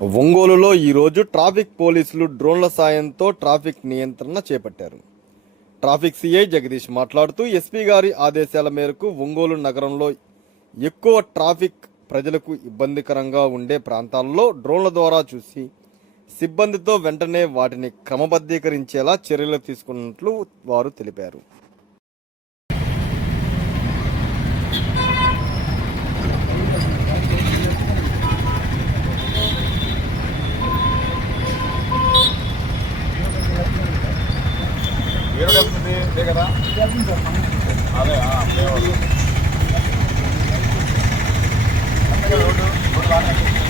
ఒంగోలులో ఈరోజు ట్రాఫిక్ పోలీసులు డ్రోన్ల సాయంతో ట్రాఫిక్ నియంత్రణ చేపట్టారు. ట్రాఫిక్ సిఐ జగదీష్ మాట్లాడుతూ ఎస్పీ గారి ఆదేశాల మేరకు ఒంగోలు నగరంలో ఎక్కువ ట్రాఫిక్ ప్రజలకు ఇబ్బందికరంగా ఉండే ప్రాంతాల్లో డ్రోన్ల ద్వారా చూసి సిబ్బందితో వెంటనే వాటిని క్రమబద్ధీకరించేలా చర్యలు తీసుకున్నట్లు వారు తెలిపారు. అదే ఆ, అదే రోడ్డు. అంతే కదా రోడ్డు రోడ్డు బాగానే ఉంది.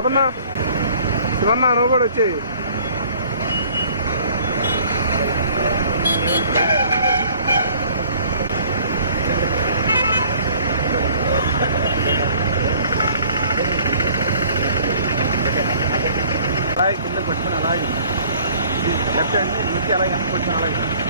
బాబన్న శివన్న నువ్వు కూడా వచ్చేయి అలాగే కిందకి వచ్చాను అలాగే ఇది లెఫ్ట్ హ్యాండ్ నుంచి అలాగే వెనక్కి వచ్చాను అలాగే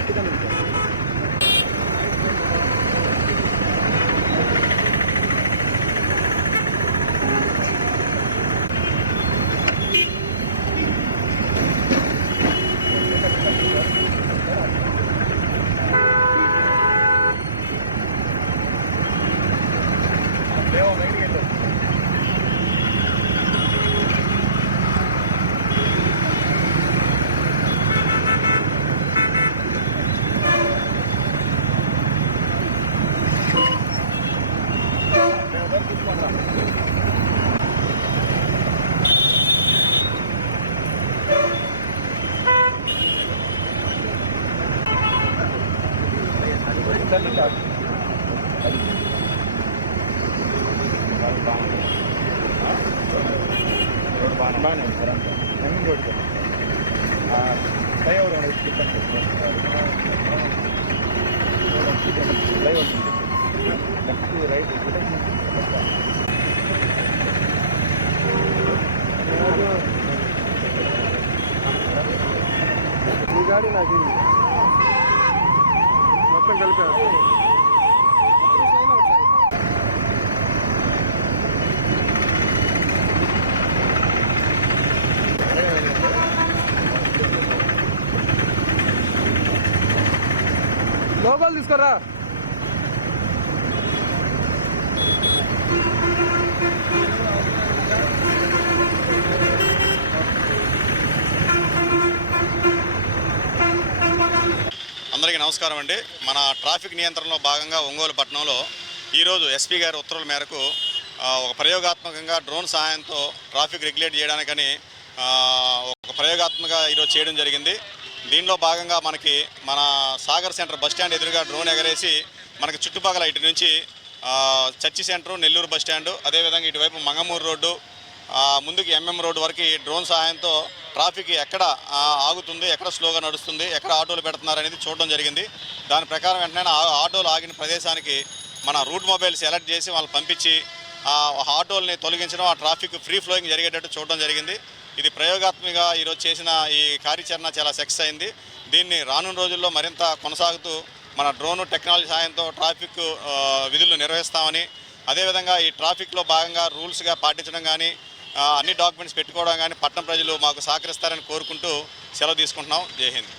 బాగానే బాగానే ఉంది సార్ అంతా రన్నింగ్ రోడ్ సార్ ఫ్లైఓవర్ అనేది స్కిప్ అని ఫ్లైఓవర్ లెఫ్ట్ రైట్ ఈ గాడి నాకు ఇది. మొత్తం కలిపారు లోపల తీసుకురా అందరికీ నమస్కారం అండి. మన ట్రాఫిక్ నియంత్రణలో భాగంగా ఒంగోలు పట్టణంలో ఈరోజు ఎస్పీ గారి ఉత్తర్వుల మేరకు ఒక ప్రయోగాత్మకంగా డ్రోన్ సహాయంతో ట్రాఫిక్ రెగ్యులేట్ చేయడానికని ఒక ప్రయోగాత్మక ఈరోజు చేయడం జరిగింది. దీనిలో భాగంగా మనకి మన సాగర్ సెంటర్ బస్ స్టాండ్ ఎదురుగా డ్రోన్ ఎగరేసి మనకి చుట్టుపక్కల ఇటు నుంచి church centre Nellore bus stand అదేవిధంగా ఇటువైపు మంగమూరు రోడ్డు ముందుకు ముందుకి ఎంఎం రోడ్డు వరకు డ్రోన్ సహాయంతో ట్రాఫిక్ ఎక్కడ ఆగుతుంది ఎక్కడ స్లోగా నడుస్తుంది ఎక్కడ ఆటోలు పెడుతున్నారు అనేది చూడడం జరిగింది. దాని ప్రకారం వెంటనే ఆ ఆటోలు ఆగిన ప్రదేశానికి మన రూట్ మొబైల్స్ అలర్ట్ చేసి వాళ్ళు పంపించి ఆ ఆటోల్ని తొలగించడం ఆ ట్రాఫిక్ ఫ్రీ ఫ్లోయింగ్ జరిగేటట్టు చూడడం జరిగింది. ఇది ప్రయోగాత్మకంగా ఈరోజు చేసిన ఈ కార్యాచరణ చాలా సక్సెస్ అయింది. దీన్ని రానున్న రోజుల్లో మరింత కొనసాగుతూ మన డ్రోన్ టెక్నాలజీ సాయంతో ట్రాఫిక్ విధులు నిర్వహిస్తామని అదేవిధంగా ఈ ట్రాఫిక్లో భాగంగా రూల్స్గా పాటించడం కానీ అన్ని డాక్యుమెంట్స్ పెట్టుకోవడం కానీ పట్టణ ప్రజలు మాకు సహకరిస్తారని కోరుకుంటూ సెలవు తీసుకుంటున్నాం. జై హింద్.